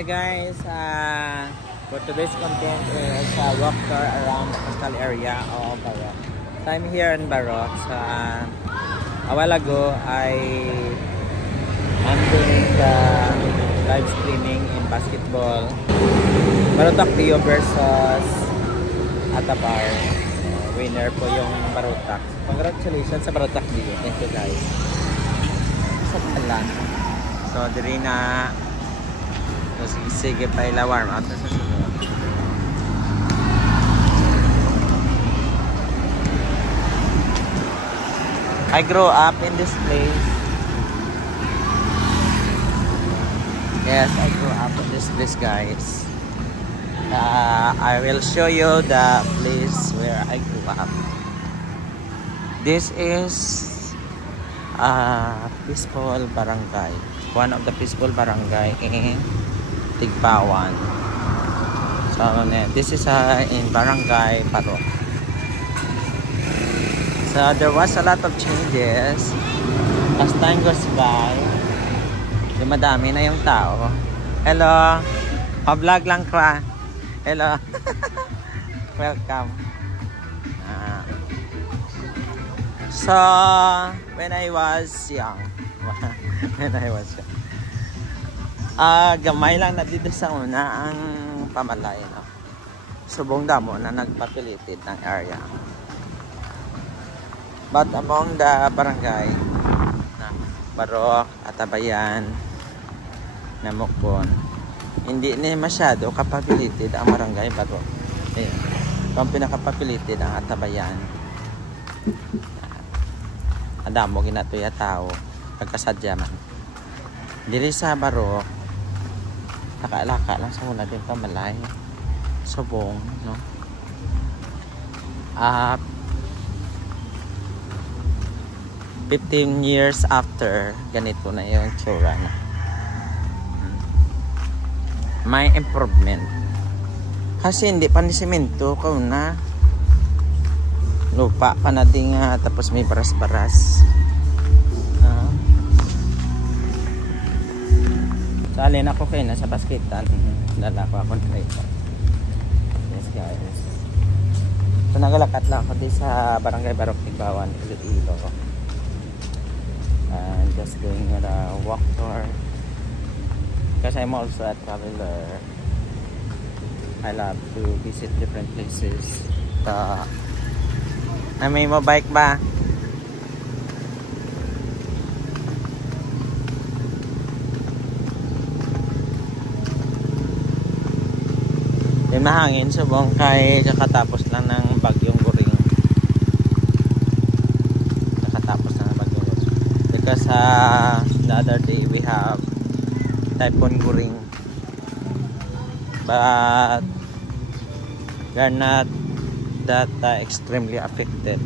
Hi guys, for today's content is walk tour around the coastal area of Barok. So I'm here in Barok. A while ago, I'm doing the live streaming in basketball. Barutak Dio versus Atabar. Winner po yung Barutak. Congratulations sa Barutak Dio. Thank you guys. Sa talan. So diri na. So sige pa ila warm up sa sunod. I grew up in this place. Yes, I grew up in this place, guys. I will show you the place where I grew up. This is a peaceful barangay. One of the peaceful barangay in Tigpawan. So this is in Barangay Barok. So there was a lot of changes as time goes by. Madami na yung tao. Hello, vlog lang ko ah. Hello. Welcome. So when I was young, gamay lang na dito sa una ang pamalay, no? Subong damo na nagpapilited ng area. But among the barangay na Barok, Atabayan, Namukon, hindi ni masyado kapabilited ang barangay Barok. Ayan. Kung pinakapabilited ang Atabayan, adamo ginatuya tao pagkasadya man. Dili sa Barok, naka-alaka lang sa una din pamalay. Subong, no? 15 years after, ganito na yung tsura na. May improvement. Kasi hindi pa ni semento, kauna. Lupa pa na din nga, tapos may baras-baras. Salin ako kayo na sa basketan. Dala ko ako na ito. Yes guys. So nagalakat lang ako din sa Barangay Barok, Tigpawan, Iloilo. And just doing a walk tour. Because I'm also a traveler. I love to visit different places. May mo bike ba? Yung mahangin subong kay kakatapos lang ng bagyong Guring. Kakatapos lang ng bagyong Guring. Because the other day we have Typhoon Guring. But we are not that extremely affected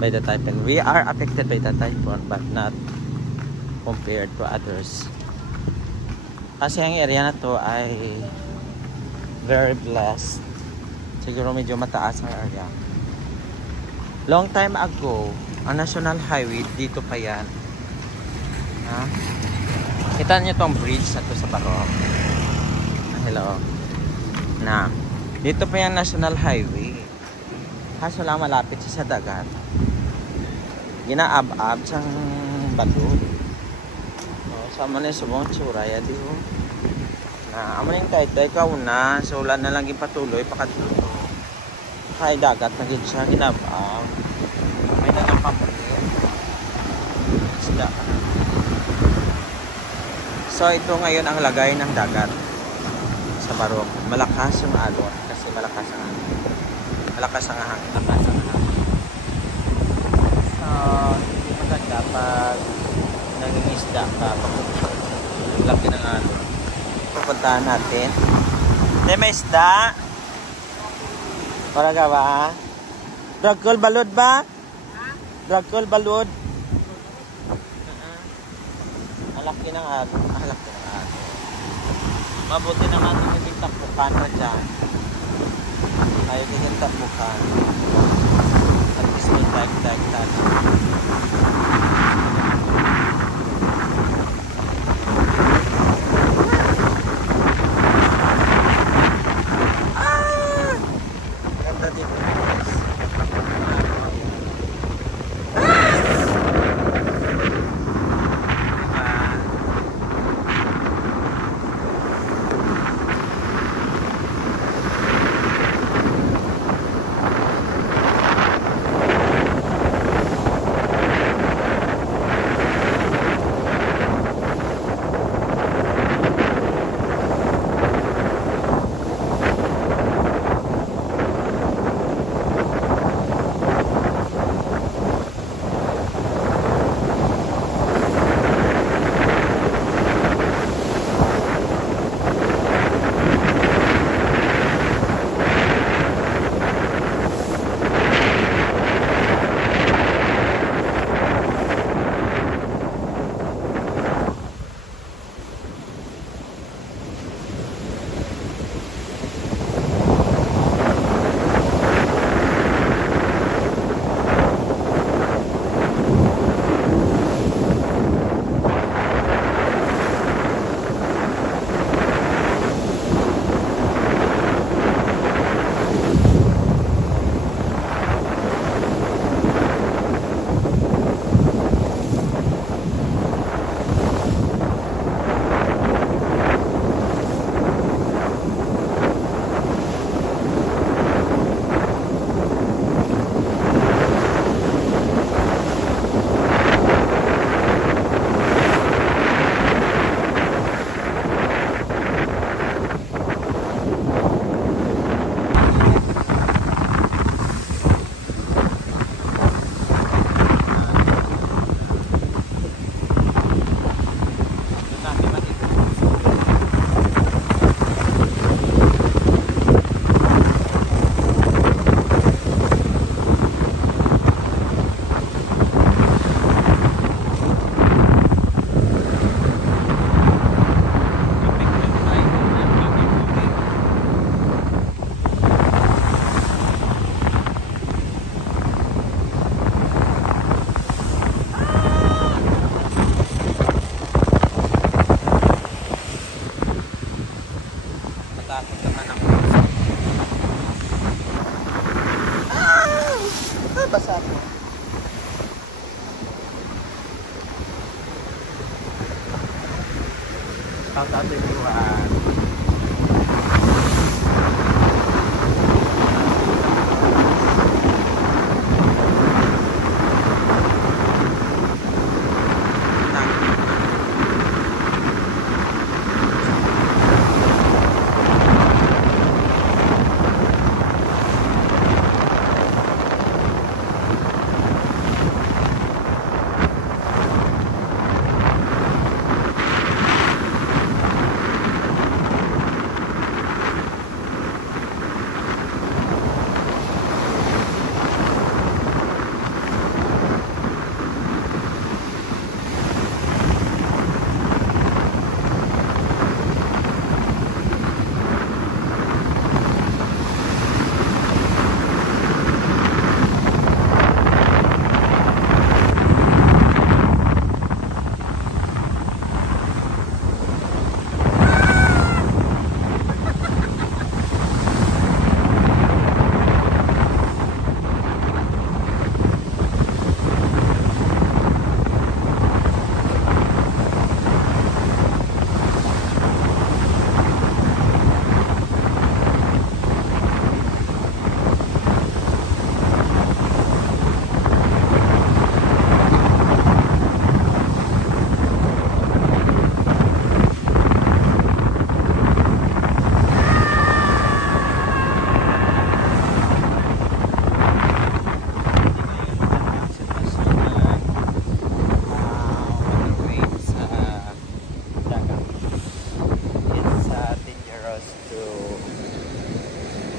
by the typhoon. We are affected by the typhoon but not compared to others. Kasi ang area na to ay very blessed. Siguro medyo mataas ang area. Long time ago, ang National Highway dito pa yan. Kita niyo tong bridge na to sa Barok. Hello. Dito pa yung National Highway. Kaso lang malapit siya sa dagat. Ginaab-ab sang balod. Sa mo na subong tsura ya di ho. Amanin tayo ikaw na, so wala na lang ipatuloy pakadto. Kay dagat na gid siya ginabang. May na lang pamulit. Isda. So ito ngayon ang lagay ng dagat sa Barok. Malakas yung alon kasi malakas ang hangin. Malakas ang hangin. So hindi maganda pag nangingisda ka papunta. Laki ng alon. Pupuntahan natin. May isda. Para ka ba? Dragkol balod ba? Dragkol balod. Alaki ng alon. Alaki ng alon. Mabuti naman yung takbukan na dyan. Ayaw din yung takbukan. At least may dag-dag. ng basa ko. Shout out everyone.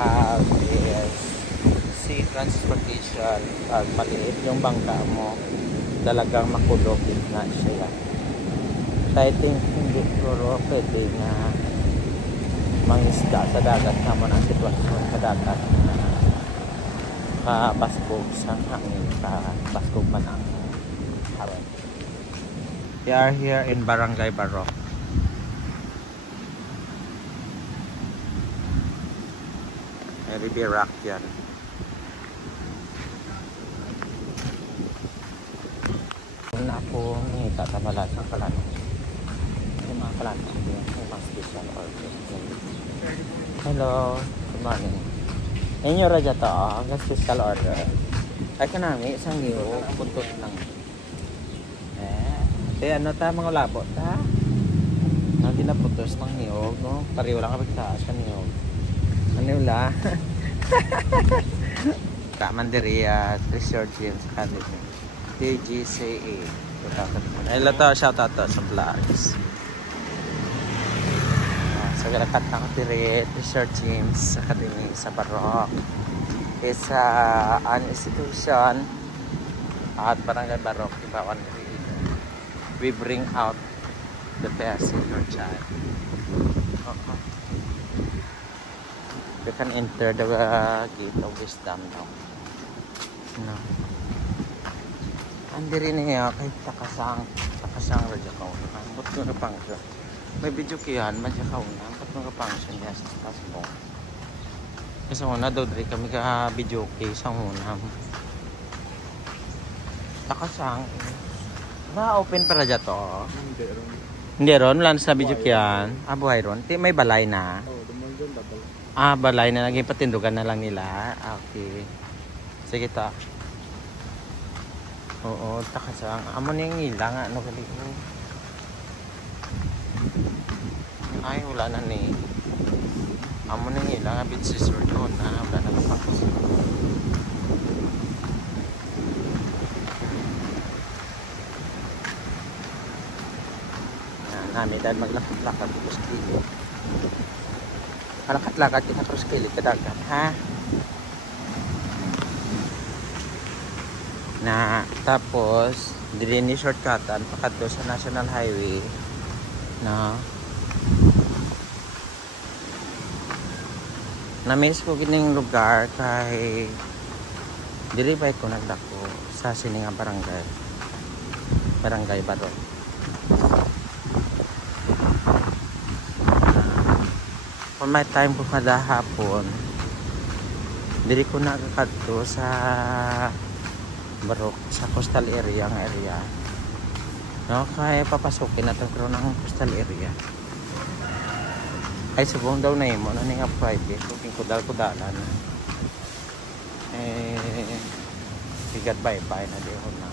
Have is sea transportation. Pag maliit yung bangka mo, talagang makulog na siya. I think hindi puro pwede na mangisda sa dagat naman ang sitwasyon sa dagat na kabaskog sa hangin, kabaskog man ang hawin. We are here in Barangay Barok. River Rock yan. Wala po may tatabala sa kalano. Yung mga kalano yung mga special order. Hello, good morning. Inyo raja to, ang special order. Ay ka namin, isang niyo, puntot lang. Ano ta, mga labo ta? Hindi na putos ng niyog, no? Pariw lang kapag taas ka niyog. Ano wala? Kamanderia, Treasure James Academy, TGCA. Hello to, shout out to sa vlogs. Sa galakat ng Tire, Treasure James Academy sa Barok. Is an institution at Barangay Barok, Ibawan. We bring out the best in your child. You can enter the gate of wisdom now. No. Andi rin niya kahit takasang radyo ka una. Ba't ko napang siya? May video kiyan, madya ka una. Ba't ko napang siya niya sa takas mo? Kasi una daw rin kami ka video kay sa unam. Takasang. Na-open para dyan to? Hindi ron. Wala na sa video kiyan. Buhay ron. May balay na. Balay na naging patindugan na lang nila. Okay. Sige ta. Oo, takasang. Amo na yung ilang. Ano gali ko? Ay, wala na ni. Amo na yung ilang. Abit si Sir doon na. Wala na kapapos. Namin dahil maglakad-lakad dito sa kilid. Malakat-lakad kita terus kilid ke dagat, ha? Na tapos diri ni shortcutan pakadto sa National Highway na na-miss ko gining lugar kay diri pa ko nagdako sa sininga Barangay Barok. kung may time ko kada hapon, diri ko na kakadto sa Barok, sa coastal area ng area. No, kaya papasukin natin karon ng coastal area. Ay subong daw na mo na nga private, kung kudal-kudalan. Sigat bye-bye na di na.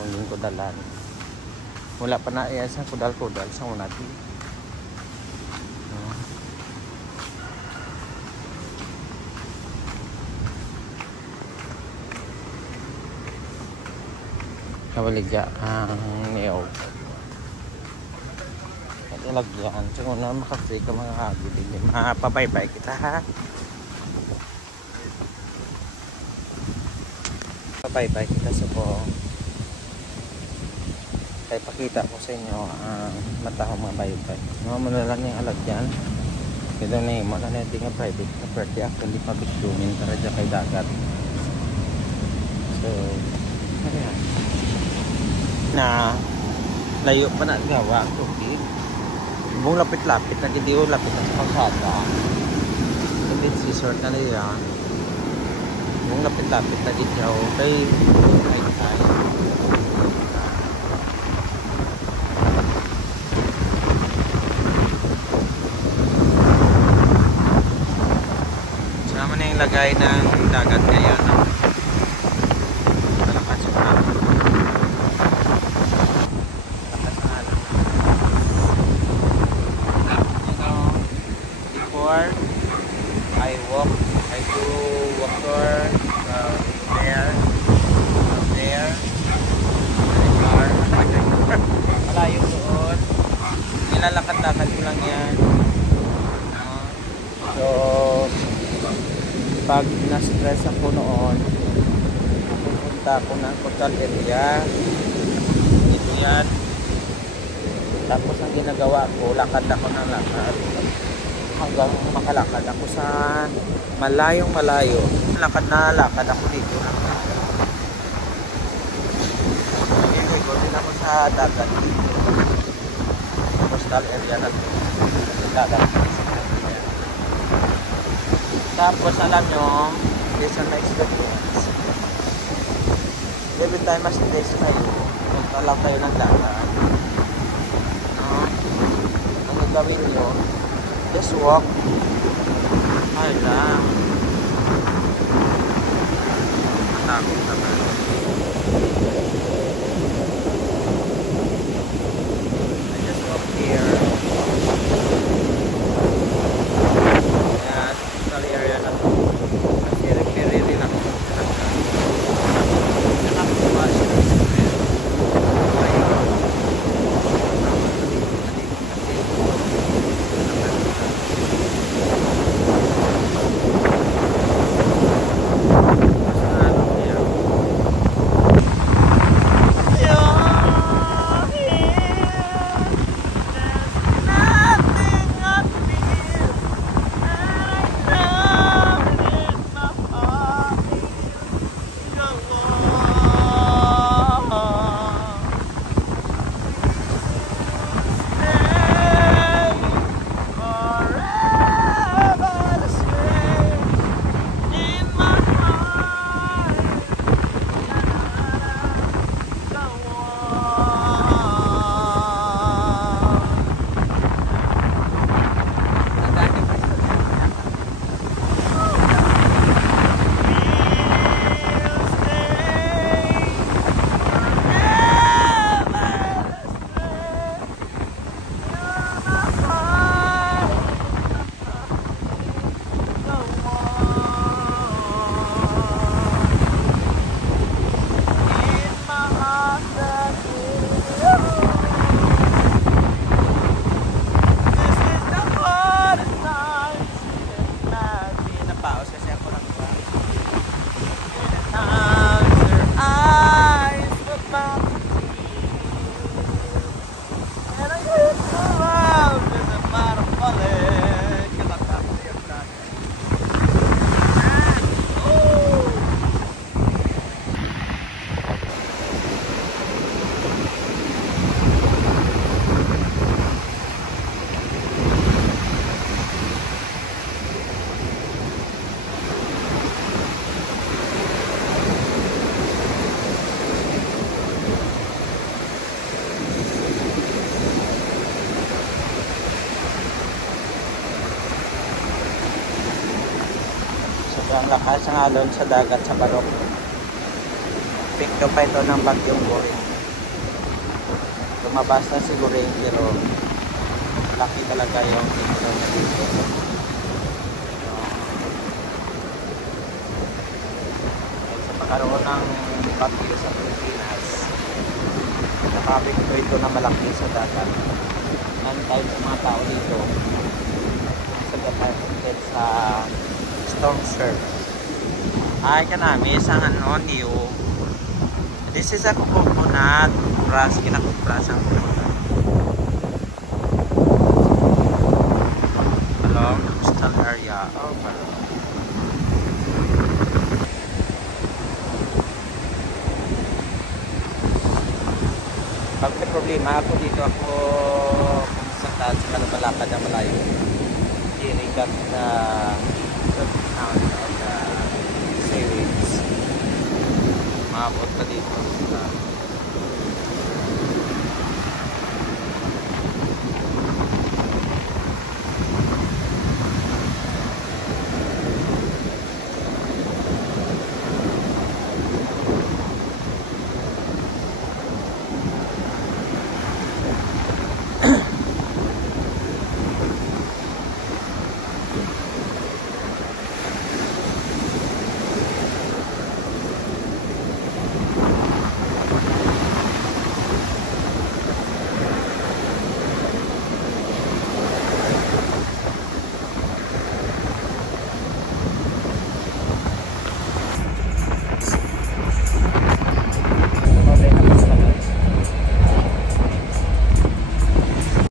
Mungkin kudalan. Wala pa na iya sa kudal-kudal sa unati. Kawaligya ang niyog. Lagyan. So, na makapsay ka mga hagilin. Mapabaybay kita ha. Pabaybay kita sa po. Kaya pakita ko sa inyo ang matahong mga baybay. Mga malalang yung alagyan. Ito na yung mga natin nga private property. Actually, pabitumin para dyan kay dagat. So, ayan. Na layo pa na gawa. Okay. Buong lapit-lapit na hindi ko lapit na sa kalsada. Kapit resort na nila. Buong lapit-lapit na dito. Okay. Right. So naman na yung lagay ng dagat ngayon. No? Malakas yung naman. I do walker there, car, malayo doon, nilalakad-lakad ko lang yan. So pag na-stress ako noon, pupunta ako ng coastal area, dito yan. Tapos ang ginagawa ko, lakad ako ng lakad hanggang makalakad ako sa malayong malayo. Lakad na lakad ako dito. Ikot din ako sa dagat dito. Coastal area na ito. Dagat. Tapos alam nyo, based on my experience, every time mas stress kayo, punta lang kayo ng dagat. Ang gagawin nyo, just walk. Ay lang. Takot naman. I just walk here. Yan, coastal area na to. Very lang. Nakakawa siya. So ang lakas ng alon sa dagat sa Barok. Epekto pa ito ng bagyong Boy. Lumabas na siguro yung pero laki talaga yung tingin na dito. Sa pagkaroon ng bagyo sa Pilipinas, nakapekto ito na malaki sa dagat. Ano tayo sa mga tao dito sa dagat sa storm surge. Ay kanami isang ano new. This is a coconut grass, kinakupras ang coconut along the coastal area of Barok. Pag may problema ako dito ako sa taas sa malapad na malayo. Hearing that sound of the sirens. Maabot na dito.